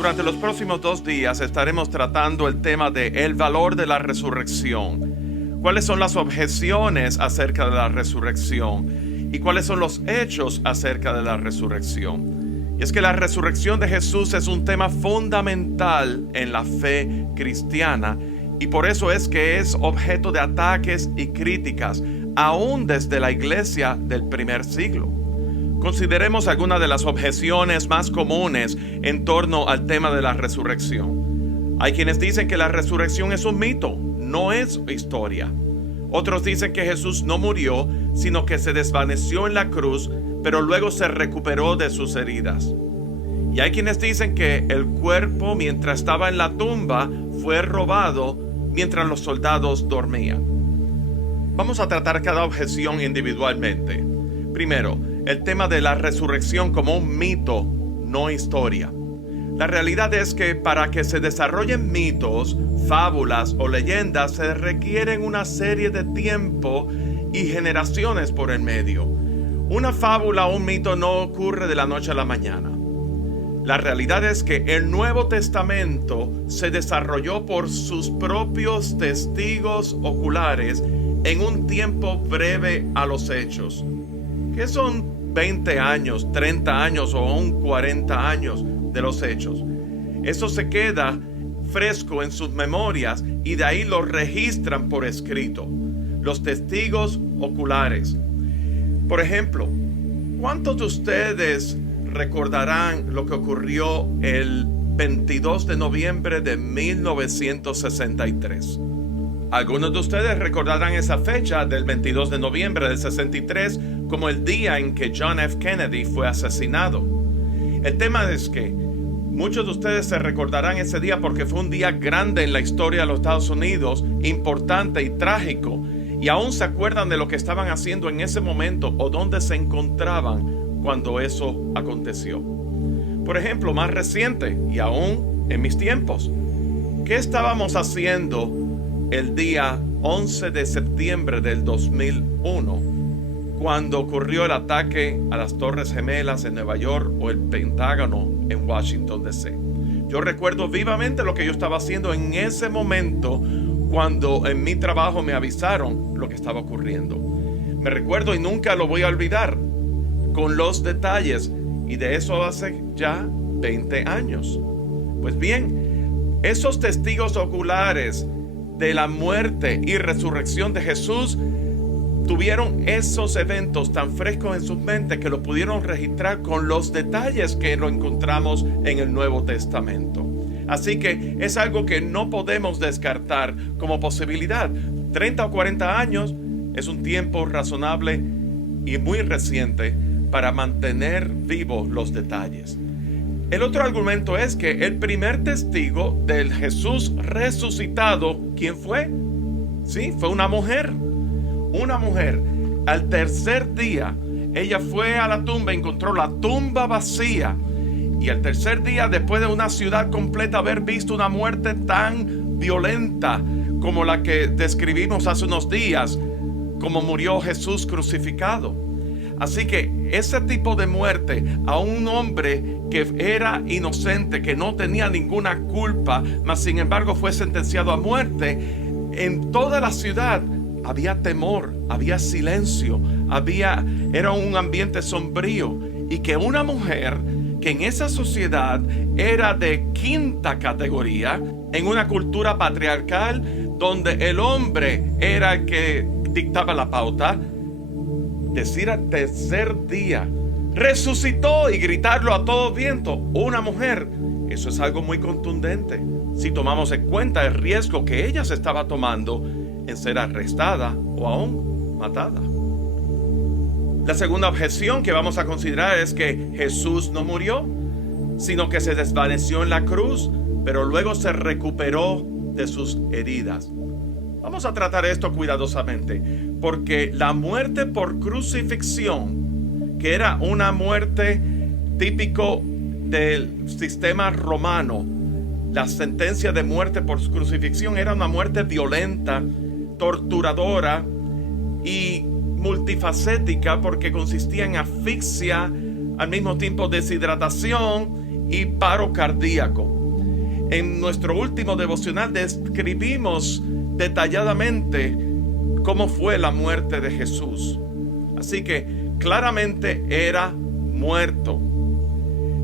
Durante los próximos 2 días estaremos tratando el tema de el valor de la resurrección. ¿Cuáles son las objeciones acerca de la resurrección? ¿Y cuáles son los hechos acerca de la resurrección? Y es que la resurrección de Jesús es un tema fundamental en la fe cristiana y por eso es que es objeto de ataques y críticas, aún desde la iglesia del primer siglo. Consideremos algunas de las objeciones más comunes en torno al tema de la resurrección. Hay quienes dicen que la resurrección es un mito, no es historia. Otros dicen que Jesús no murió, sino que se desvaneció en la cruz, pero luego se recuperó de sus heridas. Y hay quienes dicen que el cuerpo, mientras estaba en la tumba, fue robado mientras los soldados dormían. Vamos a tratar cada objeción individualmente. Primero, el tema de la resurrección como un mito, no historia. La realidad es que para que se desarrollen mitos, fábulas o leyendas se requieren una serie de tiempo y generaciones por el medio. Una fábula o un mito no ocurre de la noche a la mañana. La realidad es que el Nuevo Testamento se desarrolló por sus propios testigos oculares en un tiempo breve a los hechos. ¿Qué son 20 años, 30 años o aún 40 años de los hechos? Eso se queda fresco en sus memorias y de ahí lo registran por escrito. Los testigos oculares. Por ejemplo, ¿cuántos de ustedes recordarán lo que ocurrió el 22 de noviembre de 1963? Algunos de ustedes recordarán esa fecha del 22 de noviembre del 63 como el día en que John F. Kennedy fue asesinado. El tema es que muchos de ustedes se recordarán ese día porque fue un día grande en la historia de los Estados Unidos, importante y trágico, y aún se acuerdan de lo que estaban haciendo en ese momento o dónde se encontraban cuando eso aconteció. Por ejemplo, más reciente y aún en mis tiempos, ¿qué estábamos haciendo el día 11 de septiembre del 2001, cuando ocurrió el ataque a las Torres Gemelas en Nueva York o el Pentágono en Washington, D.C.? Yo recuerdo vivamente lo que yo estaba haciendo en ese momento cuando en mi trabajo me avisaron lo que estaba ocurriendo. Me recuerdo y nunca lo voy a olvidar con los detalles, y de eso hace ya 20 años. Pues bien, esos testigos oculares de la muerte y resurrección de Jesús tuvieron esos eventos tan frescos en sus mentes que lo pudieron registrar con los detalles que lo encontramos en el Nuevo Testamento. Así que es algo que no podemos descartar como posibilidad. 30 o 40 años es un tiempo razonable y muy reciente para mantener vivos los detalles. El otro argumento es que el primer testigo del Jesús resucitado, ¿quién fue? Sí, fue una mujer. Una mujer. Al tercer día, ella fue a la tumba, encontró la tumba vacía. Y al tercer día, después de una ciudad completa haber visto una muerte tan violenta como la que describimos hace unos días, como murió Jesús crucificado. Así que ese tipo de muerte a un hombre que era inocente, que no tenía ninguna culpa, mas sin embargo fue sentenciado a muerte, en toda la ciudad había temor, había silencio, era un ambiente sombrío, y que una mujer que en esa sociedad era de quinta categoría, en una cultura patriarcal donde el hombre era el que dictaba la pauta, decir al tercer día resucitó y gritarlo a todo viento, una mujer, eso es algo muy contundente si tomamos en cuenta el riesgo que ella se estaba tomando en ser arrestada o aún matada. La segunda objeción que vamos a considerar es que Jesús no murió, sino que se desvaneció en la cruz, pero luego se recuperó de sus heridas. Vamos a tratar esto cuidadosamente, porque la muerte por crucifixión, que era una muerte típico del sistema romano, la sentencia de muerte por crucifixión era una muerte violenta, torturadora y multifacética, porque consistía en asfixia, al mismo tiempo deshidratación y paro cardíaco. En nuestro último devocional describimos detalladamente cómo fue la muerte de Jesús. Así que claramente era muerto.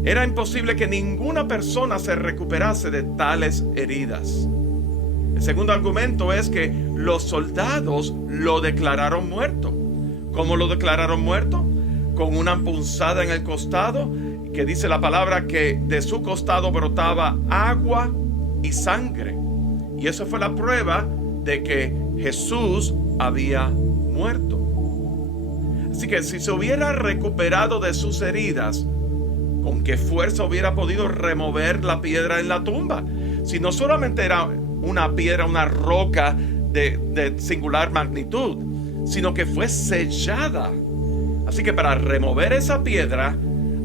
Era imposible que ninguna persona se recuperase de tales heridas. El segundo argumento es que los soldados lo declararon muerto. ¿Cómo lo declararon muerto? Con una punzada en el costado, que dice la palabra que de su costado brotaba agua y sangre. Y eso fue la prueba de que Jesús había muerto. Así que si se hubiera recuperado de sus heridas, ¿con qué fuerza hubiera podido remover la piedra en la tumba? Si no solamente era una piedra, una roca de singular magnitud, sino que fue sellada. Así que para remover esa piedra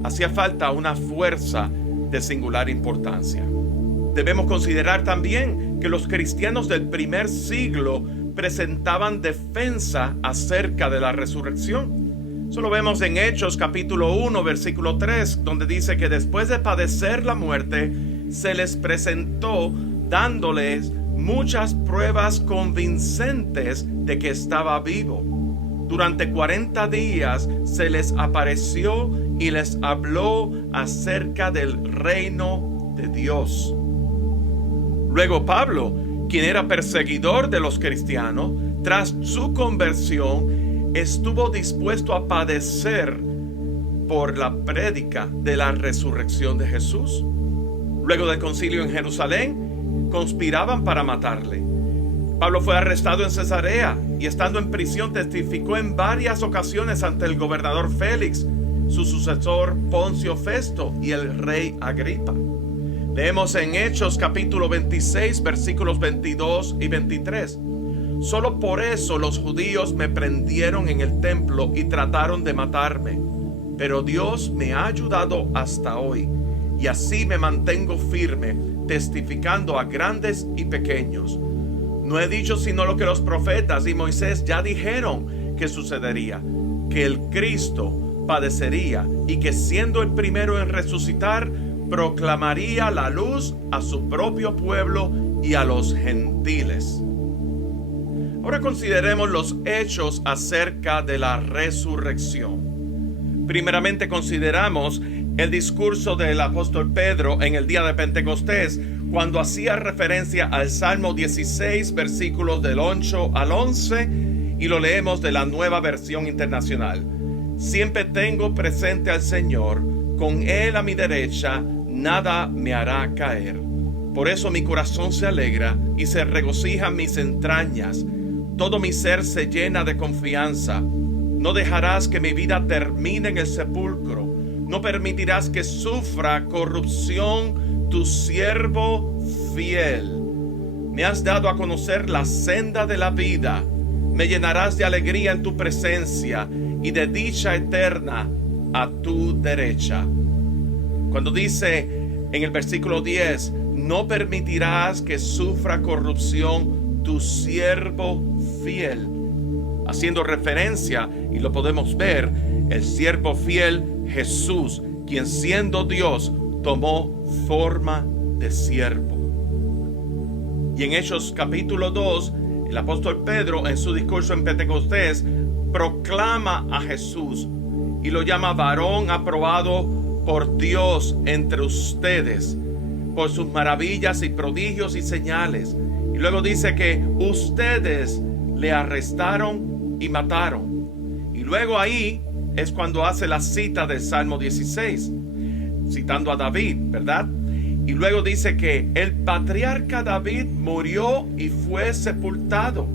hacía falta una fuerza de singular importancia. Debemos considerar también que los cristianos del primer siglo presentaban defensa acerca de la resurrección. Eso lo vemos en Hechos capítulo 1 versículo 3, donde dice que después de padecer la muerte se les presentó dándoles muchas pruebas convincentes de que estaba vivo. Durante 40 días se les apareció y les habló acerca del reino de Dios. Luego Pablo, quien era perseguidor de los cristianos, tras su conversión, estuvo dispuesto a padecer por la prédica de la resurrección de Jesús. Luego del concilio en Jerusalén, conspiraban para matarle. Pablo fue arrestado en Cesarea y estando en prisión testificó en varias ocasiones ante el gobernador Félix, su sucesor Poncio Festo y el rey Agripa. Leemos en Hechos capítulo 26 versículos 22 y 23. Solo por eso los judíos me prendieron en el templo y trataron de matarme. Pero Dios me ha ayudado hasta hoy y así me mantengo firme, testificando a grandes y pequeños. No he dicho sino lo que los profetas y Moisés ya dijeron que sucedería, que el Cristo padecería y que siendo el primero en resucitar, proclamaría la luz a su propio pueblo y a los gentiles. Ahora consideremos los hechos acerca de la resurrección. Primeramente consideramos el discurso del apóstol Pedro en el día de Pentecostés, cuando hacía referencia al Salmo 16, versículos del 8 al 11, y lo leemos de la Nueva Versión Internacional. Siempre tengo presente al Señor, con Él a mi derecha, nada me hará caer. Por eso mi corazón se alegra y se regocijan mis entrañas. Todo mi ser se llena de confianza. No dejarás que mi vida termine en el sepulcro. No permitirás que sufra corrupción tu siervo fiel. Me has dado a conocer la senda de la vida. Me llenarás de alegría en tu presencia y de dicha eterna a tu derecha. Cuando dice en el versículo 10, no permitirás que sufra corrupción tu siervo fiel, haciendo referencia, y lo podemos ver, el siervo fiel Jesús, quien siendo Dios tomó forma de siervo. Y en Hechos capítulo 2, el apóstol Pedro en su discurso en Pentecostés proclama a Jesús y lo llama varón aprobado por Dios entre ustedes, por sus maravillas y prodigios y señales. Y luego dice que ustedes le arrestaron y mataron. Y luego ahí es cuando hace la cita del Salmo 16, citando a David, ¿verdad? Y luego dice que el patriarca David murió y fue sepultado,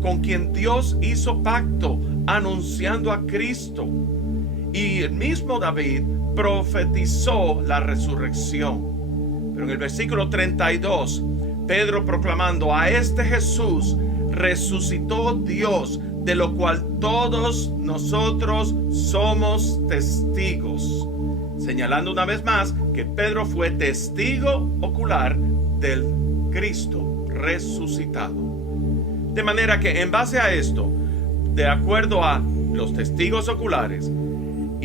con quien Dios hizo pacto, anunciando a Cristo. Y el mismo David profetizó la resurrección. Pero en el versículo 32, Pedro proclamando: a este Jesús resucitó Dios, de lo cual todos nosotros somos testigos. Señalando una vez más que Pedro fue testigo ocular del Cristo resucitado. De manera que en base a esto, de acuerdo a los testigos oculares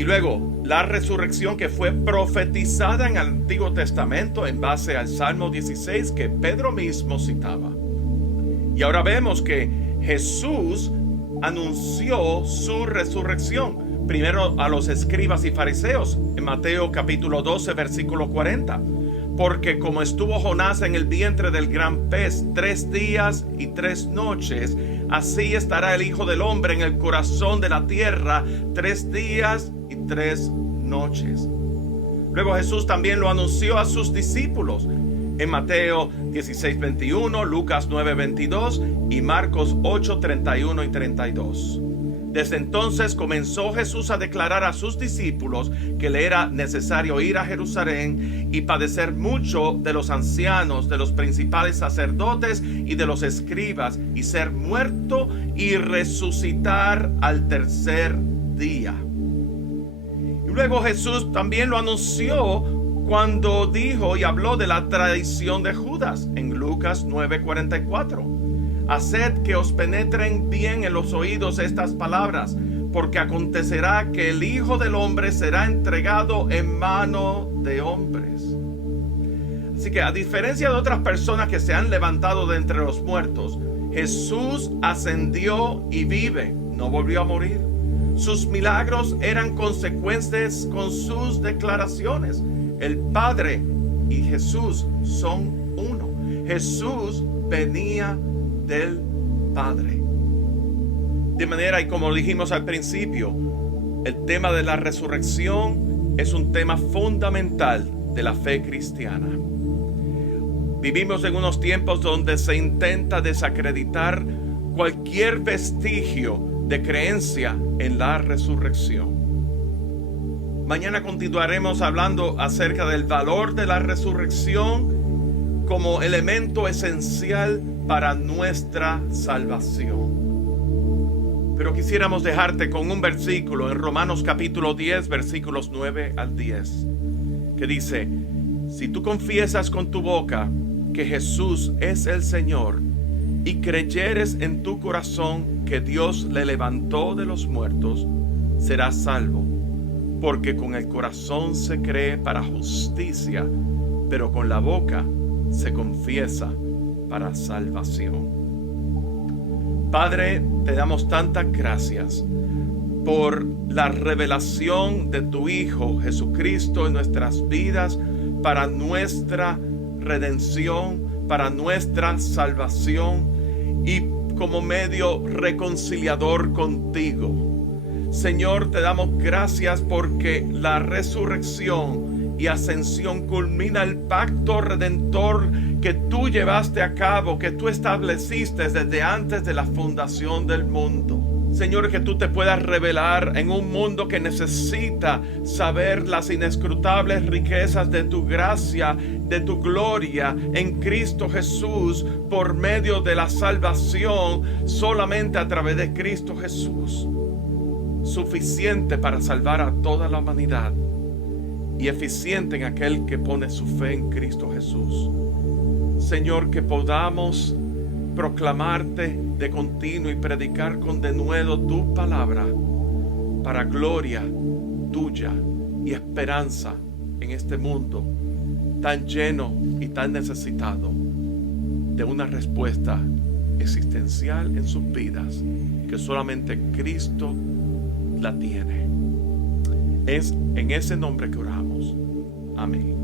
Y luego, la resurrección que fue profetizada en el Antiguo Testamento en base al Salmo 16 que Pedro mismo citaba. Y ahora vemos que Jesús anunció su resurrección, primero a los escribas y fariseos, en Mateo capítulo 12, versículo 40. Porque como estuvo Jonás en el vientre del gran pez 3 días y 3 noches, así estará el Hijo del Hombre en el corazón de la tierra 3 días y 3 noches. Luego Jesús también lo anunció a sus discípulos en Mateo 16, 21, Lucas 9, 22 y Marcos 8, 31 y 32. Desde entonces comenzó Jesús a declarar a sus discípulos que le era necesario ir a Jerusalén y padecer mucho de los ancianos, de los principales sacerdotes y de los escribas, y ser muerto y resucitar al tercer día. Y luego Jesús también lo anunció cuando dijo y habló de la traición de Judas en Lucas 9:44. Haced que os penetren bien en los oídos estas palabras, porque acontecerá que el Hijo del Hombre será entregado en mano de hombres. Así que a diferencia de otras personas que se han levantado de entre los muertos, Jesús ascendió y vive, no volvió a morir. Sus milagros eran consecuentes con sus declaraciones. El Padre y Jesús son uno. Jesús venía del Padre. De manera, y como dijimos al principio, el tema de la resurrección es un tema fundamental de la fe cristiana. Vivimos en unos tiempos donde se intenta desacreditar cualquier vestigio de creencia en la resurrección. Mañana continuaremos hablando acerca del valor de la resurrección como elemento esencial para nuestra salvación. Pero quisiéramos dejarte con un versículo en Romanos capítulo 10, versículos 9 al 10, que dice: si tú confiesas con tu boca que Jesús es el Señor y creyeres en tu corazón que Dios le levantó de los muertos, serás salvo. Porque con el corazón se cree para justicia, pero con la boca se confiesa para salvación. Padre, te damos tantas gracias por la revelación de tu Hijo Jesucristo en nuestras vidas para nuestra redención, para nuestra salvación y como medio reconciliador contigo. Señor, te damos gracias porque la resurrección y ascensión culmina el pacto redentor que tú llevaste a cabo, que tú estableciste desde antes de la fundación del mundo. Señor, que tú te puedas revelar en un mundo que necesita saber las inescrutables riquezas de tu gracia, de tu gloria en Cristo Jesús por medio de la salvación solamente a través de Cristo Jesús. Suficiente para salvar a toda la humanidad y eficiente en aquel que pone su fe en Cristo Jesús. Señor, que podamos proclamarte de continuo y predicar con denuedo tu palabra para gloria tuya y esperanza en este mundo tan lleno y tan necesitado de una respuesta existencial en sus vidas que solamente Cristo la tiene. Es en ese nombre que oramos. Amén.